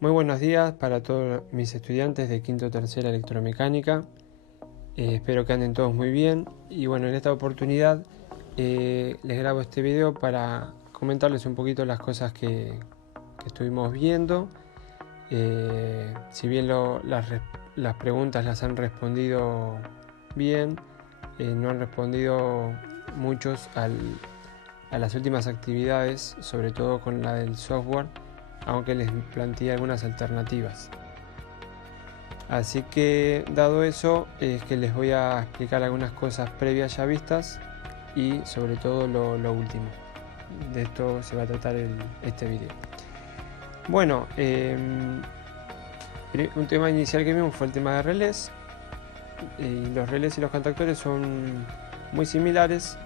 Muy buenos días para todos mis estudiantes de quinto tercera electromecánica. Espero que anden todos muy bien. Y bueno, en esta oportunidad les grabo este video para comentarles un poquito las cosas que estuvimos viendo. Si bien las preguntas las han respondido bien, no han respondido muchos a las últimas actividades, sobre todo con la del software, aunque les planteé algunas alternativas. Así que, dado eso, es que les voy a explicar algunas cosas previas ya vistas y sobre todo lo último. De esto se va a tratar este video. Bueno, un tema inicial que vimos fue el tema de relés. Los relés y los contactores son muy similares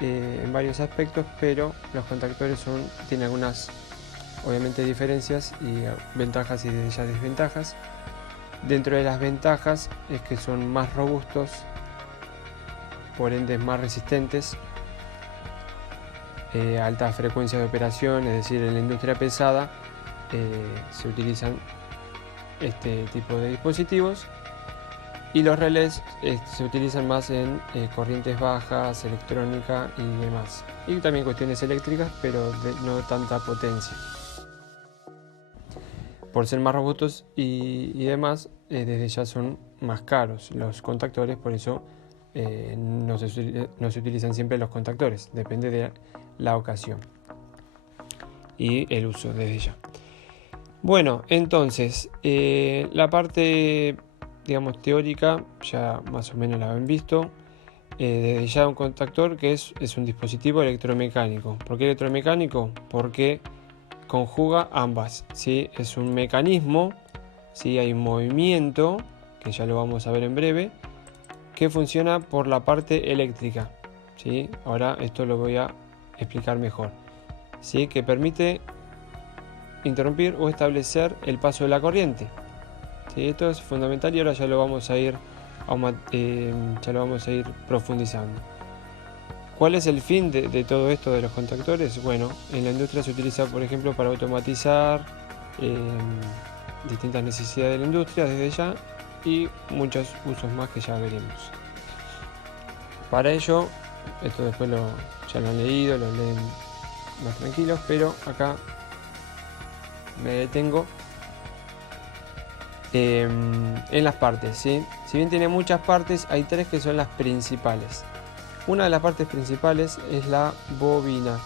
en varios aspectos, pero los contactores tienen algunas obviamente diferencias y ventajas y desde ya desventajas. Dentro de las ventajas es que son más robustos, por ende más resistentes, alta frecuencia de operación, es decir, en la industria pesada se utilizan este tipo de dispositivos, y los relés se utilizan más en corrientes bajas, electrónica y demás, y también cuestiones eléctricas, pero no tanta potencia. Por ser más robustos y demás, desde ya son más caros los contactores, por eso no se utilizan siempre los contactores, depende de la ocasión y el uso desde ya. Bueno, entonces, la parte, digamos, teórica, ya más o menos la han visto. Desde ya un contactor que es un dispositivo electromecánico. ¿Por qué electromecánico? Porque conjuga ambas, ¿sí? Es un mecanismo, ¿sí? Hay un movimiento, que ya lo vamos a ver en breve, que funciona por la parte eléctrica, ¿sí? Ahora esto lo voy a explicar mejor, ¿sí? Que permite interrumpir o establecer el paso de la corriente, ¿sí? Esto es fundamental y ahora ya lo vamos a ir profundizando. ¿Cuál es el fin de todo esto de los contactores? Bueno, en la industria se utiliza, por ejemplo, para automatizar distintas necesidades de la industria desde ya, y muchos usos más que ya veremos. Para ello, esto después ya lo han leído, lo leen más tranquilos, pero acá me detengo en las partes, ¿sí? Si bien tiene muchas partes, hay tres que son las principales. Una de las partes principales es la bobina.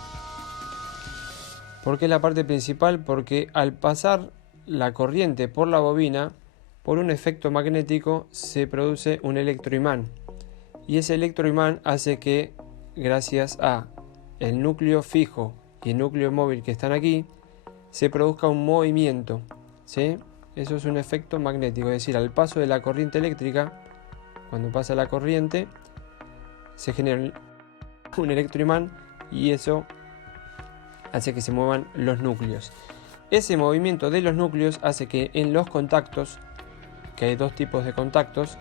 ¿Por qué es la parte principal? Porque al pasar la corriente por la bobina, por un efecto magnético se produce un electroimán. Y ese electroimán hace que, gracias a el núcleo fijo y el núcleo móvil que están aquí, se produzca un movimiento, ¿sí? Eso es un efecto magnético, es decir, al paso de la corriente eléctrica, cuando pasa la corriente, se genera un electroimán y eso hace que se muevan los núcleos. Ese movimiento de los núcleos hace que en los contactos, que hay dos tipos de contactos,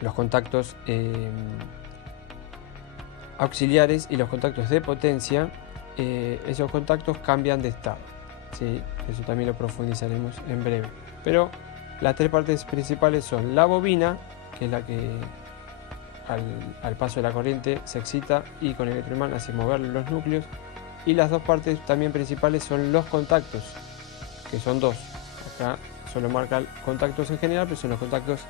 los contactos auxiliares y los contactos de potencia, esos contactos cambian de estado, ¿sí? Eso también lo profundizaremos en breve. Pero las tres partes principales son la bobina, que es la que al paso de la corriente se excita y con el electroimán hace mover los núcleos, y las dos partes también principales son los contactos, que son dos. Acá solo marca contactos en general, pero son los contactos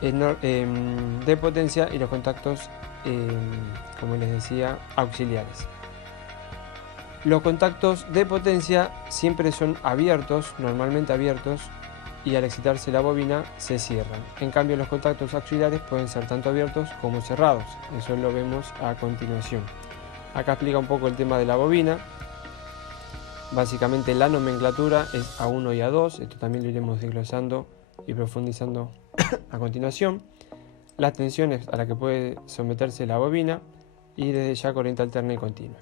de potencia y los contactos, como les decía, auxiliares. Los contactos de potencia siempre son abiertos, normalmente abiertos, y al excitarse la bobina se cierran. En cambio, los contactos auxiliares pueden ser tanto abiertos como cerrados. Eso lo vemos a continuación. Acá explica un poco el tema de la bobina. Básicamente la nomenclatura es A1 y A2. Esto también lo iremos desglosando y profundizando a continuación. Las tensiones a las que puede someterse la bobina y desde ya corriente alterna y continua.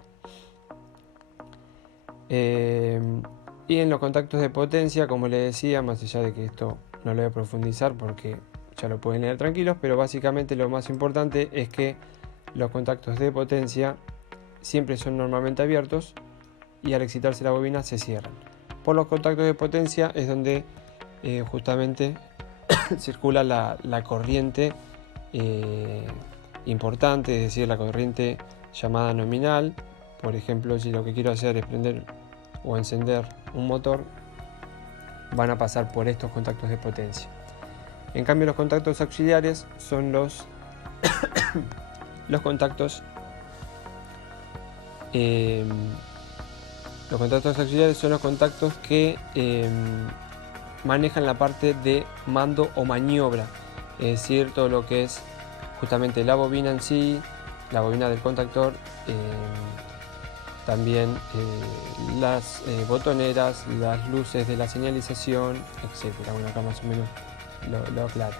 Y en los contactos de potencia, como les decía, más allá de que esto no lo voy a profundizar porque ya lo pueden leer tranquilos, pero básicamente lo más importante es que los contactos de potencia siempre son normalmente abiertos y al excitarse la bobina se cierran. por los contactos de potencia es donde justamente circula la corriente importante, es decir, la corriente llamada nominal. Por ejemplo, si lo que quiero hacer es prender o encender un motor, van a pasar por estos contactos de potencia. En cambio, los contactos auxiliares son los contactos auxiliares son los contactos que manejan la parte de mando o maniobra, es decir, todo lo que es justamente la bobina en sí, la bobina del contactor, también las botoneras, las luces de la señalización, etcétera. Bueno, acá más o menos lo aclaro.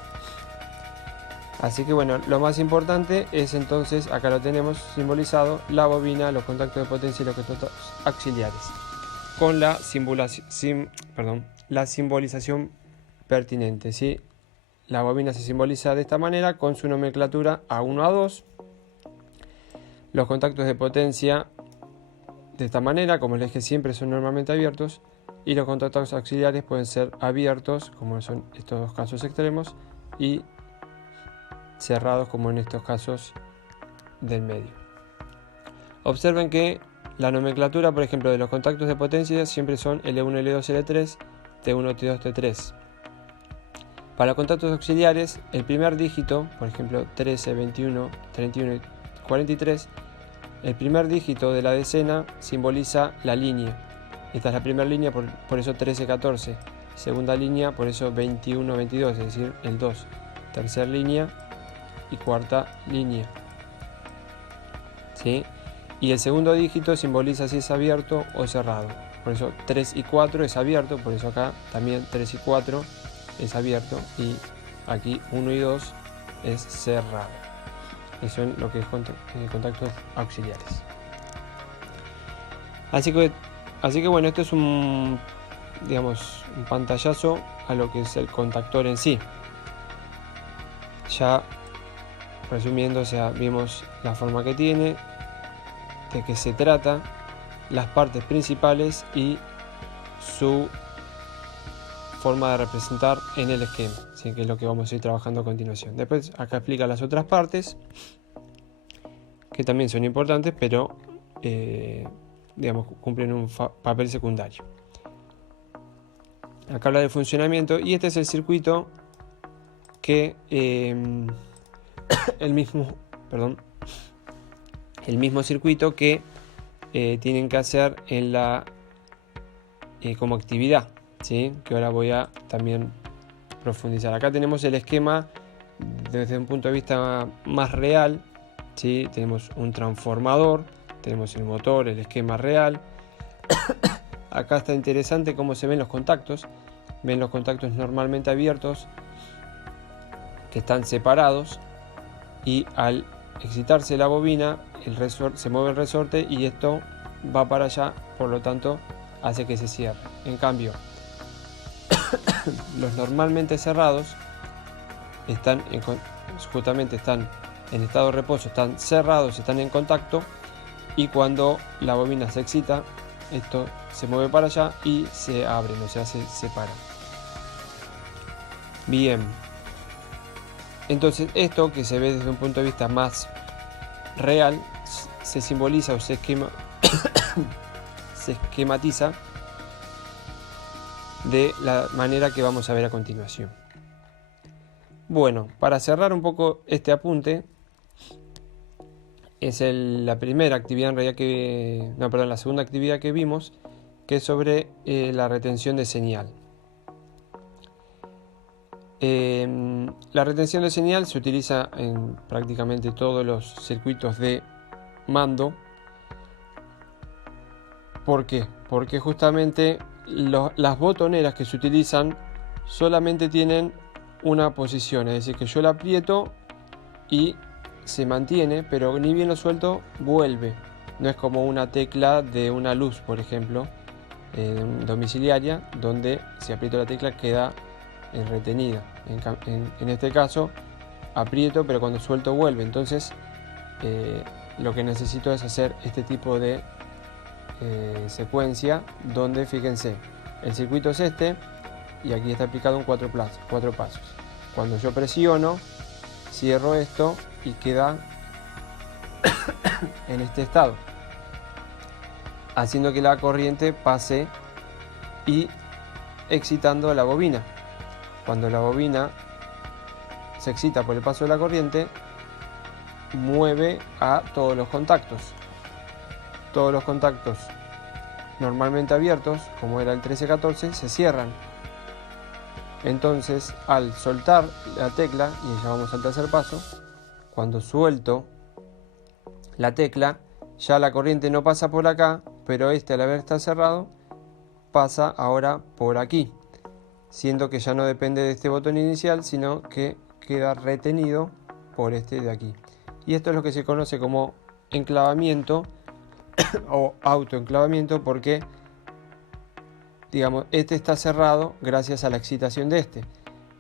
Así que bueno, lo más importante es entonces, acá lo tenemos simbolizado, la bobina, los contactos de potencia y los contactos auxiliares, con la simbolización pertinente, ¿sí? La bobina se simboliza de esta manera con su nomenclatura A1, A2, los contactos de potencia de esta manera, como les dije siempre son normalmente abiertos, y los contactos auxiliares pueden ser abiertos, como son estos dos casos extremos, y cerrados, como en estos casos del medio. Observen que la nomenclatura, por ejemplo, de los contactos de potencia siempre son L1, L2, L3, T1, T2, T3. Para los contactos auxiliares, el primer dígito, por ejemplo 13, 21, 31 y 43, el primer dígito de la decena simboliza la línea. Esta es la primera línea, por eso 13, 14. Segunda línea, por eso 21, 22, es decir, el 2. Tercera línea y cuarta línea, ¿sí? Y el segundo dígito simboliza si es abierto o cerrado. Por eso 3 y 4 es abierto, por eso acá también 3 y 4 es abierto, y aquí 1 y 2 es cerrado. Eso es lo que es contactos auxiliares. Así que bueno, esto es un pantallazo a lo que es el contactor en sí. Ya resumiendo, vimos la forma que tiene, de qué se trata, las partes principales y su forma de representar en el esquema, ¿sí? Que es lo que vamos a ir trabajando a continuación. Después acá explica las otras partes, que también son importantes, pero cumplen un papel secundario. Acá habla del funcionamiento, y este es el circuito que el mismo circuito que tienen que hacer en como actividad, ¿sí? Que ahora voy a también profundizar. Acá tenemos el esquema desde un punto de vista más real, ¿sí? Tenemos un transformador, tenemos el motor, el esquema real. Acá está interesante cómo se ven los contactos. Ven los contactos normalmente abiertos, que están separados, y al excitarse la bobina se mueve el resorte y esto va para allá, por lo tanto hace que se cierre. En cambio, los normalmente cerrados justamente están en estado de reposo, están cerrados, están en contacto, y cuando la bobina se excita, esto se mueve para allá y se abren, o sea, se separan. Bien, entonces esto, que se ve desde un punto de vista más real, se simboliza o se esquematiza de la manera que vamos a ver a continuación. Bueno, para cerrar un poco este apunte, es la primera actividad en realidad la segunda actividad que vimos, que es sobre la retención de señal. La retención de señal se utiliza en prácticamente todos los circuitos de mando. ¿Por qué? Porque justamente las botoneras que se utilizan solamente tienen una posición, es decir, que yo la aprieto y se mantiene, pero ni bien lo suelto, vuelve. No es como una tecla de una luz, por ejemplo, domiciliaria, donde si aprieto la tecla queda retenida. En este caso aprieto, pero cuando suelto vuelve. Entonces lo que necesito es hacer este tipo de secuencia, donde fíjense, el circuito es este, y aquí está aplicado en 4 pasos. Cuando yo presiono, cierro esto y queda en este estado, haciendo que la corriente pase y excitando la bobina. Cuando la bobina se excita por el paso de la corriente, mueve a todos los contactos. Todos los contactos normalmente abiertos, como era el 13-14, se cierran. Entonces, al soltar la tecla, y ya vamos al tercer paso, cuando suelto la tecla, ya la corriente no pasa por acá, pero al haber estado cerrado, pasa ahora por aquí, siendo que ya no depende de este botón inicial, sino que queda retenido por este de aquí. Y esto es lo que se conoce como enclavamiento o autoenclavamiento, porque digamos, este está cerrado gracias a la excitación de este.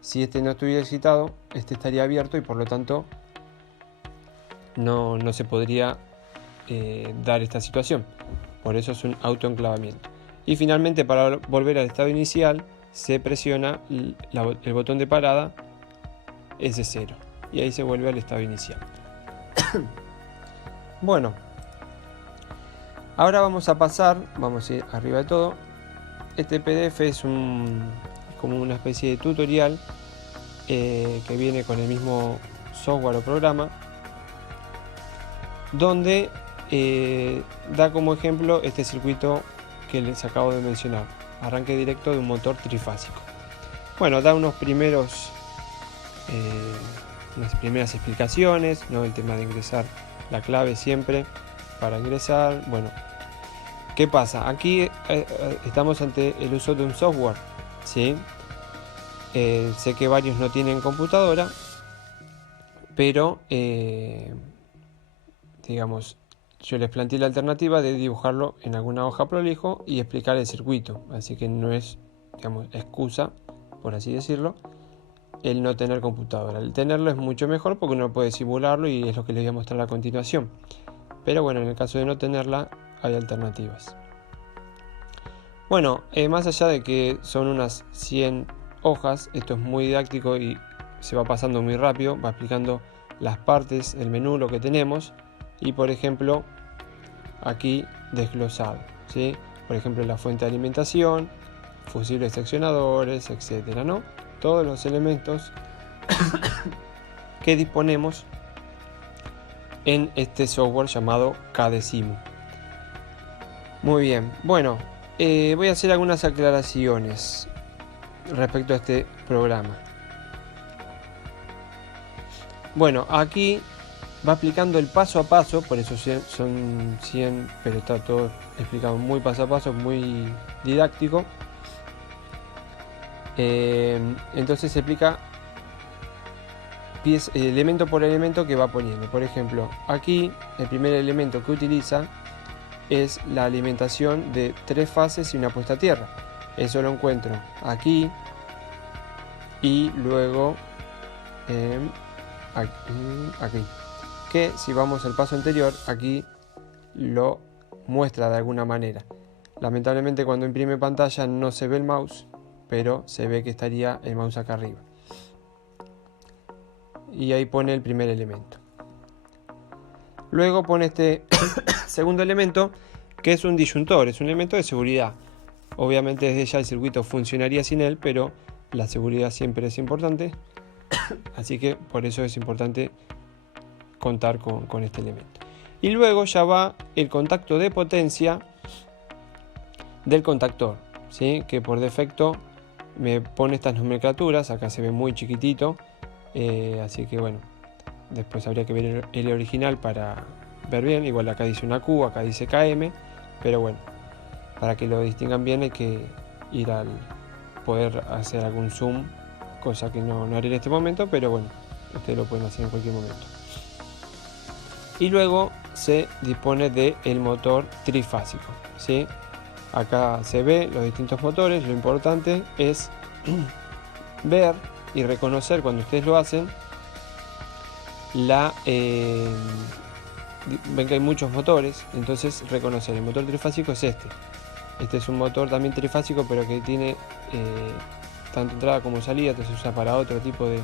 Si este no estuviera excitado, este estaría abierto y por lo tanto no se podría dar esta situación. Por eso es un autoenclavamiento. Y finalmente, para volver al estado inicial, se presiona el botón de parada S0 y ahí se vuelve al estado inicial. Bueno, ahora vamos a ir arriba de todo. Este PDF es como una especie de tutorial que viene con el mismo software o programa, donde da como ejemplo este circuito que les acabo de mencionar, arranque directo de un motor trifásico. Bueno, da unas primeras explicaciones, ¿no? El tema de ingresar la clave siempre para ingresar. Bueno, ¿qué pasa? Aquí estamos ante el uso de un software, ¿sí? Sé que varios no tienen computadora, pero digamos, yo les planteé la alternativa de dibujarlo en alguna hoja prolijo y explicar el circuito, así que no es, digamos, excusa, por así decirlo, el no tener computadora. El tenerlo es mucho mejor porque uno puede simularlo y es lo que les voy a mostrar a continuación. Pero bueno, en el caso de no tenerla, hay alternativas. Bueno, más allá de que son unas 100 hojas, esto es muy didáctico y se va pasando muy rápido, va explicando las partes, el menú, lo que tenemos, y por ejemplo, aquí desglosado, ¿sí? Por ejemplo, la fuente de alimentación, fusibles seccionadores, etcétera, ¿no? Todos los elementos que disponemos en este software llamado Cadecimu. Muy bien, bueno, voy a hacer algunas aclaraciones respecto a este programa. Bueno, aquí va explicando el paso a paso, por eso son 100, pero está todo explicado muy paso a paso, muy didáctico. Entonces se explica elemento por elemento que va poniendo. Por ejemplo, aquí el primer elemento que utiliza es la alimentación de 3 fases y una puesta a tierra. Eso lo encuentro aquí y luego aquí. Que si vamos al paso anterior, aquí lo muestra de alguna manera. Lamentablemente cuando imprime pantalla no se ve el mouse, pero se ve que estaría el mouse acá arriba. Y ahí pone el primer elemento. Luego pone este segundo elemento, que es un disyuntor, es un elemento de seguridad. Obviamente desde ya el circuito funcionaría sin él, pero la seguridad siempre es importante. Así que por eso es importante contar con este elemento. Y luego ya va el contacto de potencia del contactor, ¿sí? Que por defecto me pone estas nomenclaturas, acá se ve muy chiquitito, así que bueno, después habría que ver el original para ver bien. Igual acá dice una Q, acá dice KM, pero bueno, para que lo distingan bien hay que ir al poder hacer algún zoom, cosa que no haré en este momento, pero bueno, ustedes lo pueden hacer en cualquier momento. Y luego se dispone del motor trifásico, ¿sí? Acá se ve los distintos motores. Lo importante es ver y reconocer cuando ustedes lo hacen ven que hay muchos motores, entonces reconocer el motor trifásico es este. Este es un motor también trifásico, pero que tiene tanto entrada como salida, entonces se usa para otro tipo de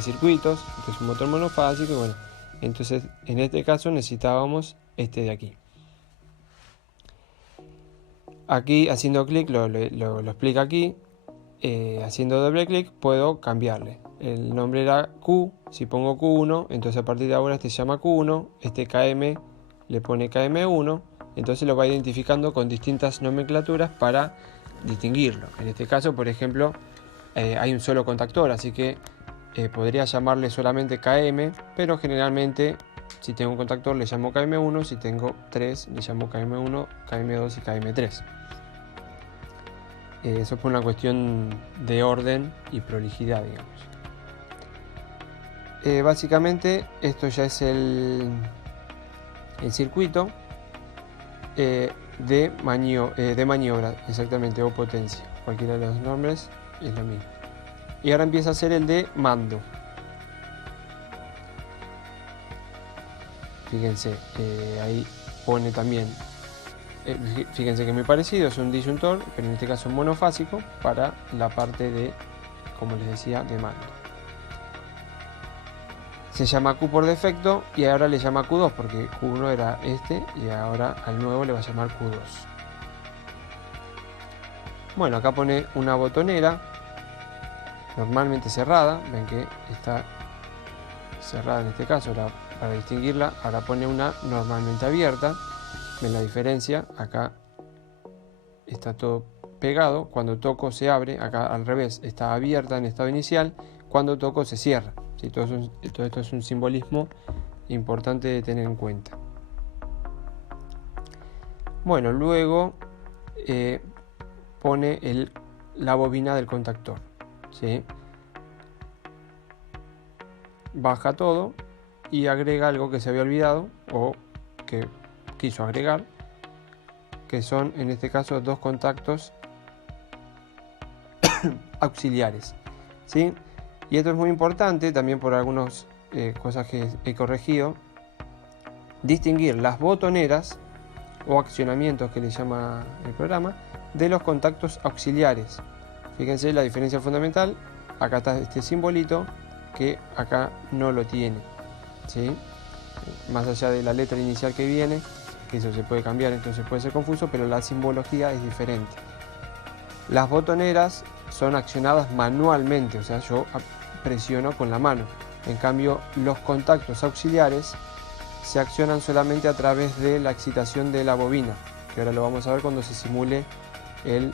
circuitos. Este es un motor monofásico y bueno, entonces en este caso necesitábamos este de aquí. Aquí haciendo clic, lo explica aquí, haciendo doble clic puedo cambiarle. El nombre era Q, si pongo Q1, entonces a partir de ahora este se llama Q1, este KM le pone KM1, entonces lo va identificando con distintas nomenclaturas para distinguirlo. En este caso, por ejemplo, hay un solo contactor, así que podría llamarle solamente KM, pero generalmente si tengo un contactor le llamo KM1, si tengo 3 le llamo KM1, KM2 y KM3. Eso es por una cuestión de orden y prolijidad, digamos. Básicamente esto ya es el circuito de maniobra, exactamente, o potencia. Cualquiera de los nombres es lo mismo. Y ahora empieza a ser el de mando. Fíjense, ahí pone también, fíjense que es muy parecido, es un disyuntor, pero en este caso es monofásico para la parte de, como les decía, de mando. Se llama Q por defecto y ahora le llama Q2 porque Q1 era este y ahora al nuevo le va a llamar Q2. Bueno, acá pone una botonera normalmente cerrada, ven que está cerrada en este caso, para distinguirla. Ahora pone una normalmente abierta, ven la diferencia, acá está todo pegado, cuando toco se abre, acá al revés, está abierta en estado inicial, cuando toco se cierra. ¿Sí? Todo esto es un simbolismo importante de tener en cuenta. Bueno, luego pone la bobina del contactor, ¿sí? Baja todo y agrega algo que se había olvidado o que quiso agregar, que son en este caso dos contactos auxiliares, ¿sí? Y esto es muy importante también por algunas cosas que he corregido: distinguir las botoneras o accionamientos que le llama el programa de los contactos auxiliares. Fíjense la diferencia fundamental, acá está este simbolito que acá no lo tiene, ¿sí? Más allá de la letra inicial que viene, que eso se puede cambiar, entonces puede ser confuso, pero la simbología es diferente. Las botoneras son accionadas manualmente, o sea, yo presiono con la mano. En cambio, los contactos auxiliares se accionan solamente a través de la excitación de la bobina, que ahora lo vamos a ver cuando se simule el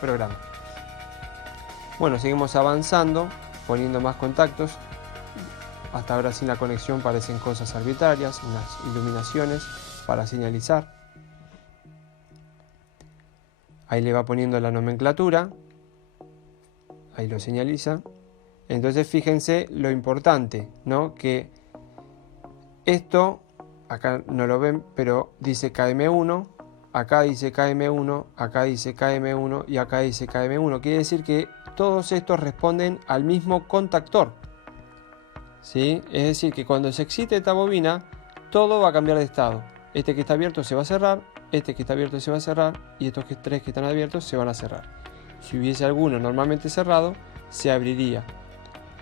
programa. Bueno, seguimos avanzando, poniendo más contactos. Hasta ahora sin la conexión parecen cosas arbitrarias, unas iluminaciones para señalizar. Ahí le va poniendo la nomenclatura, ahí lo señaliza. Entonces fíjense lo importante, ¿no? Que esto, acá no lo ven, pero dice KM1, acá dice KM1, acá dice KM1 y acá dice KM1. Quiere decir que todos estos responden al mismo contactor, ¿sí? Es decir, que cuando se excite esta bobina, todo va a cambiar de estado. Este que está abierto se va a cerrar, este que está abierto se va a cerrar y estos tres que están abiertos se van a cerrar. Si hubiese alguno normalmente cerrado, se abriría,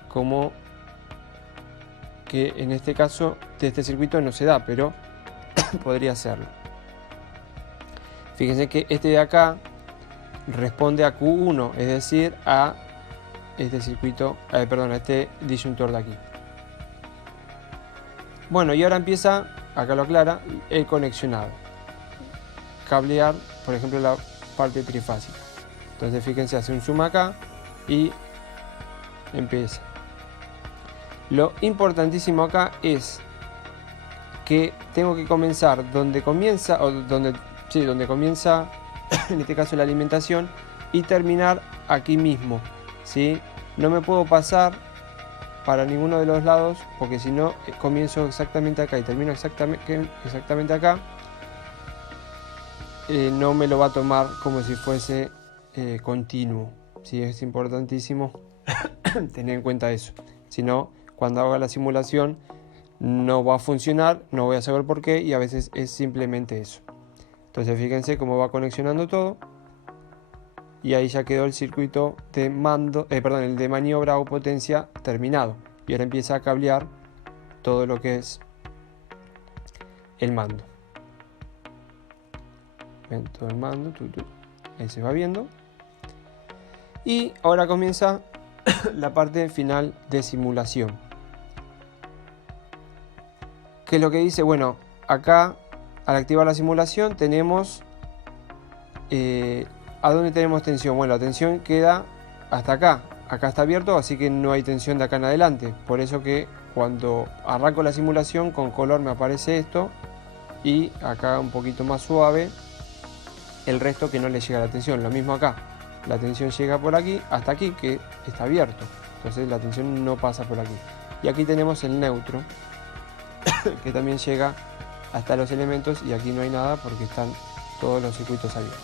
como que en este caso de este circuito no se da, pero podría hacerlo. Fíjense que este de acá responde a Q1, es decir, a este circuito, a este disyuntor de aquí. Bueno, y ahora empieza, acá lo aclara, el conexionado. Cablear, por ejemplo, la parte trifásica. Entonces fíjense, hace un zoom acá y empieza. Lo importantísimo acá es que tengo que comenzar donde comienza, donde comienza en este caso la alimentación, y terminar aquí mismo, ¿sí? No me puedo pasar para ninguno de los lados, porque si no comienzo exactamente acá y termino exactamente acá, no me lo va a tomar como si fuese continuo, ¿sí? Es importantísimo tener en cuenta eso, si no, cuando haga la simulación no va a funcionar, no voy a saber por qué, y a veces es simplemente eso. Entonces fíjense cómo va conexionando todo. Y ahí ya quedó el circuito de mando, el de maniobra o potencia terminado. Y ahora empieza a cablear todo lo que es el mando. Ven todo el mando, ahí se va viendo. Y ahora comienza la parte final de simulación. ¿Qué es lo que dice? Bueno, acá al activar la simulación tenemos ¿a dónde tenemos tensión? Bueno, la tensión queda hasta acá. Acá está abierto, así que no hay tensión de acá en adelante. Por eso que cuando arranco la simulación con color me aparece esto, y acá un poquito más suave el resto que no le llega la tensión. Lo mismo acá, la tensión llega por aquí hasta aquí, que está abierto, entonces la tensión no pasa por aquí. Y aquí tenemos el neutro que también llega hasta los elementos, y aquí no hay nada porque están todos los circuitos abiertos.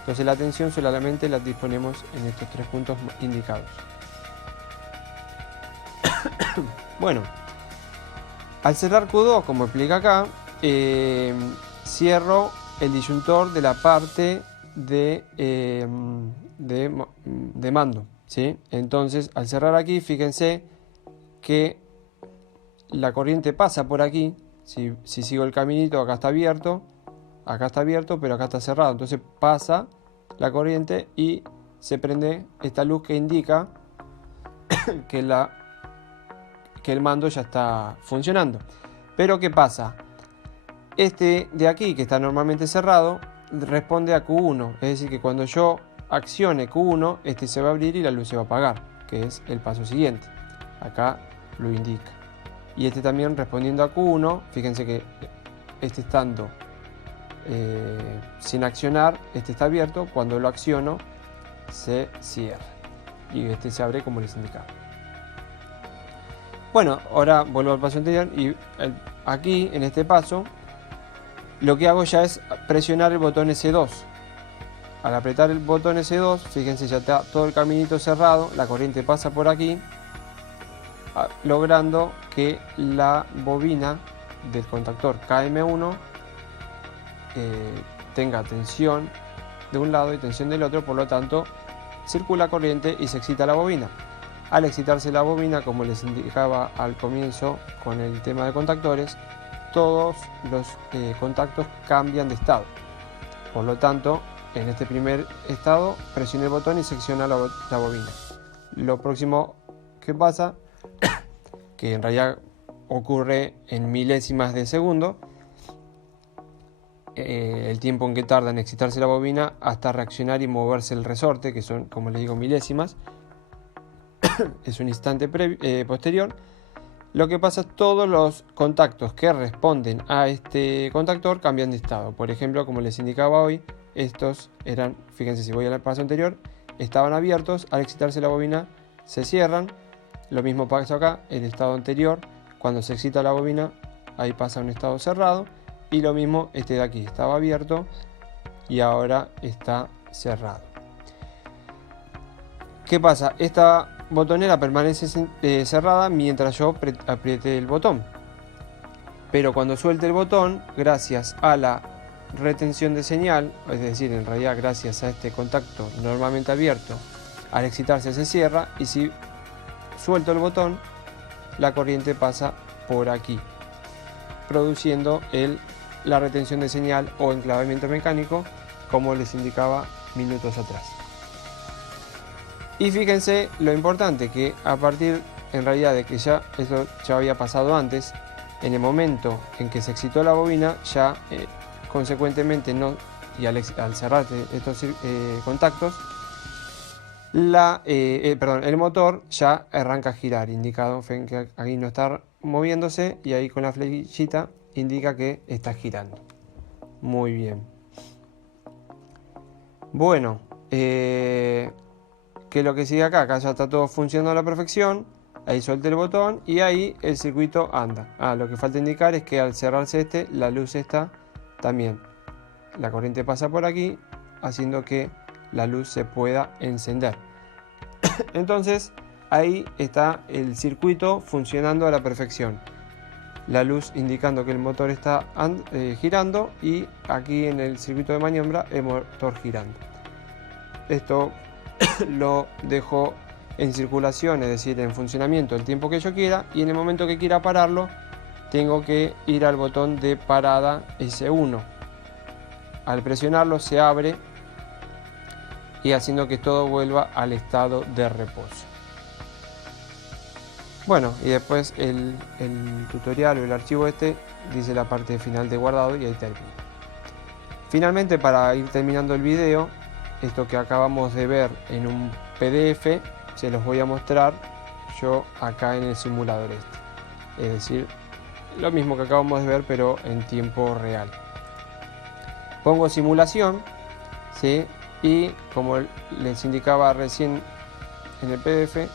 Entonces la tensión solamente la disponemos en estos 3 puntos indicados. Bueno, al cerrar Q2, como explica acá, cierro el disyuntor de la parte de mando, ¿sí? Entonces al cerrar aquí, fíjense que la corriente pasa por aquí. Si sigo el caminito, acá está abierto, pero acá está cerrado. Entonces pasa la corriente y se prende esta luz que indica que el mando ya está funcionando. Pero ¿qué pasa? Este de aquí, que está normalmente cerrado, responde a Q1. Es decir, que cuando yo accione Q1, este se va a abrir y la luz se va a apagar, que es el paso siguiente. Acá lo indica. Y este también respondiendo a Q1, fíjense que este estando sin accionar, este está abierto. Cuando lo acciono, se cierra. Y este se abre como les indicaba. Bueno, ahora vuelvo al paso anterior y aquí en este paso lo que hago ya es presionar el botón S2. Al apretar el botón S2, fíjense, ya está todo el caminito cerrado, la corriente pasa por aquí, logrando que la bobina del contactor KM1 tenga tensión de un lado y tensión del otro, por lo tanto circula corriente y se excita la bobina. Al excitarse la bobina, como les indicaba al comienzo con el tema de contactores, todos los contactos cambian de estado. Por lo tanto, en este primer estado presiona el botón y secciona la bobina. Lo próximo que pasa, que en realidad ocurre en milésimas de segundo, el tiempo en que tarda en excitarse la bobina hasta reaccionar y moverse el resorte, que son, como les digo, milésimas, es un instante posterior. Lo que pasa es que todos los contactos que responden a este contactor cambian de estado. Por ejemplo, como les indicaba hoy, estos eran, fíjense, si voy al paso anterior, estaban abiertos. Al excitarse la bobina se cierran. Lo mismo pasa acá, el estado anterior, cuando se excita la bobina, ahí pasa a un estado cerrado. Y lo mismo este de aquí, estaba abierto y ahora está cerrado. ¿Qué pasa? Esta botonera permanece cerrada mientras yo apriete el botón. Pero cuando suelte el botón, gracias a la retención de señal, es decir, en realidad gracias a este contacto normalmente abierto, al excitarse se cierra, y si suelto el botón, la corriente pasa por aquí, produciendo la retención de señal o enclavamiento mecánico, como les indicaba minutos atrás. Y fíjense lo importante, que a partir en realidad de que esto ya había pasado antes, en el momento en que se excitó la bobina, ya consecuentemente y al cerrar estos contactos, el motor ya arranca a girar, indicado que aquí no está moviéndose, y ahí con la flechita indica que está girando. Muy bien. Bueno, ¿qué es lo que sigue acá? Acá ya está todo funcionando a la perfección. Ahí suelte el botón y ahí el circuito anda. Lo que falta indicar es que al cerrarse la luz está también. La corriente pasa por aquí, haciendo que la luz se pueda encender. Entonces, ahí está el circuito funcionando a la perfección. la luz indicando que el motor está girando, y aquí en el circuito de maniobra el motor girando. Esto lo dejo en circulación, es decir, en funcionamiento el tiempo que yo quiera, y en el momento que quiera pararlo tengo que ir al botón de parada S1. Al presionarlo se abre y haciendo que todo vuelva al estado de reposo. Bueno, y después el tutorial o el archivo dice la parte final de guardado, y ahí termina. Finalmente, para ir terminando el video, esto que acabamos de ver en un PDF se los voy a mostrar yo acá en el simulador es decir, lo mismo que acabamos de ver pero en tiempo real. Pongo simulación, ¿sí? Y como les indicaba recién en el PDF,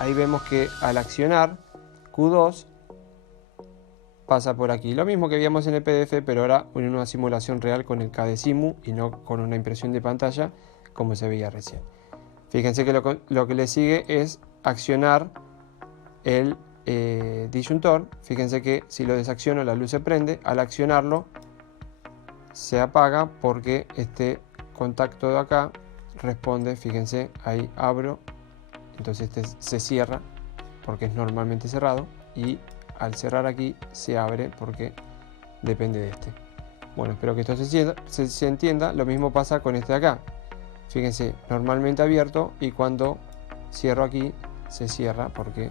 ahí vemos que al accionar Q2 pasa por aquí. Lo mismo que veíamos en el PDF, pero ahora en una simulación real con el KDesimu y no con una impresión de pantalla como se veía recién. Fíjense que lo que le sigue es accionar el disyuntor. Fíjense que si lo desacciono la luz se prende. Al accionarlo se apaga porque este contacto de acá responde. Fíjense, ahí abro, entonces este se cierra porque es normalmente cerrado, y al cerrar aquí se abre porque depende de este. Bueno, espero que esto se entienda. Lo mismo pasa con este de acá. Fíjense, normalmente abierto, y cuando cierro aquí se cierra porque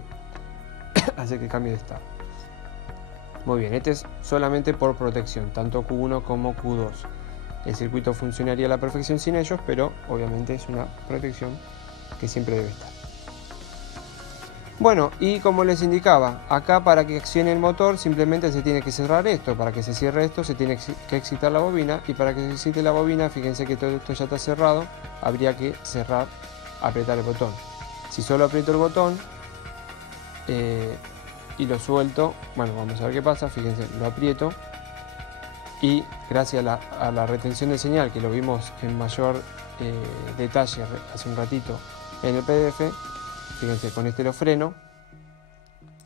hace que cambie de estado. Muy bien, este es solamente por protección, tanto Q1 como Q2. El circuito funcionaría a la perfección sin ellos, pero obviamente es una protección que siempre debe estar. Bueno, y como les indicaba, acá para que accione el motor simplemente se tiene que cerrar esto. Para que se cierre esto se tiene que excitar la bobina, y para que se excite la bobina, fíjense que todo esto ya está cerrado, habría que cerrar, apretar el botón. Si solo aprieto el botón y lo suelto, bueno, vamos a ver qué pasa. Fíjense, lo aprieto y gracias a la retención de señal, que lo vimos en mayor detalle hace un ratito en el PDF, fíjense, con este lo freno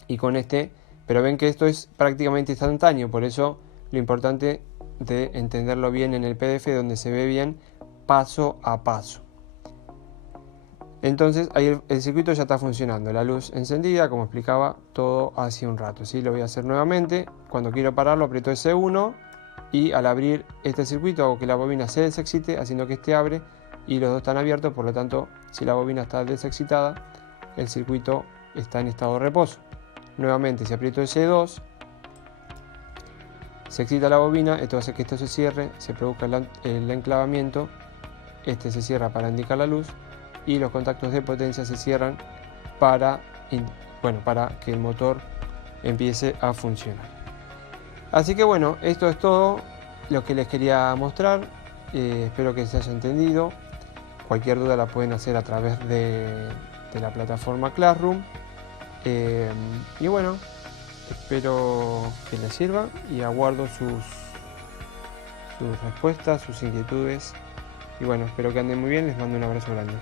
y con este, pero ven que esto es prácticamente instantáneo, por eso lo importante de entenderlo bien en el PDF, donde se ve bien paso a paso. Entonces ahí el circuito ya está funcionando, la luz encendida, como explicaba todo hace un rato, ¿sí? Lo voy a hacer nuevamente. Cuando quiero pararlo aprieto S1, y al abrir este circuito hago que la bobina se desexcite, haciendo que este abre, y los dos están abiertos. Por lo tanto, si la bobina está desexcitada, el circuito está en estado de reposo. Nuevamente, si aprieto S2, se excita la bobina, esto hace que esto se cierre, se produzca el enclavamiento, este se cierra para indicar la luz, y los contactos de potencia se cierran para que el motor empiece a funcionar. Así que bueno, esto es todo lo que les quería mostrar. Espero que se haya entendido. Cualquier duda la pueden hacer a través de la plataforma Classroom. Y bueno, espero que les sirva y aguardo sus respuestas, sus inquietudes. Y bueno, espero que anden muy bien. Les mando un abrazo grande.